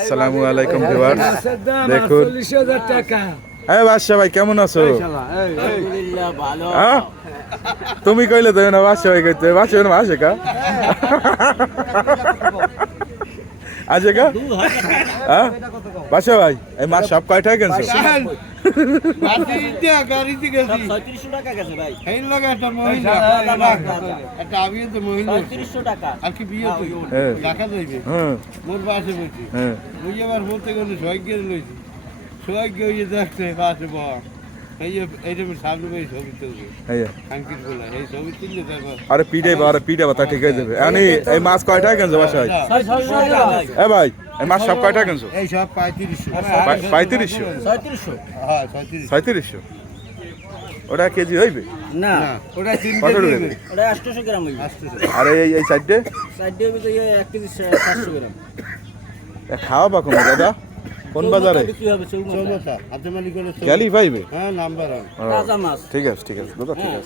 আসসালামু আলাইকুম ভিউয়ার্স, দেখুন এই বাদশা ভাই কেমন আছো? হ্যাঁ তুমি কইলে তো না বাদশা ভাই কইতে বাদশা না আসে কা আসে কা হ্যাঁ বাদশা ভাই এই মাছ সব কয় টাকা কিনছো? আরে পিঠে বাতা ঠিক হয়ে যাবে। এই মাছ কয় টাকা কিনছো বাসায়? এ ভাই এই মাছ সব কয় টাকা কিনছো? এই সব 3500 ওটা কেজি হইবে না, ওটা 3 কত কেজি হইবে? ওটা 800 গ্রাম হইবে। আরে এই সাইডে সাইডে হইবে তো 1 কেজি 700 গ্রাম। খাওয়া বা কমে দাদা কোন বাজারে? কি হবে চৌমাথা হাতে মালিক করে গেলি পাইবে? হ্যাঁ নাম্বার তাজা মাছ। ঠিক আছে দাদা, ঠিক আছে।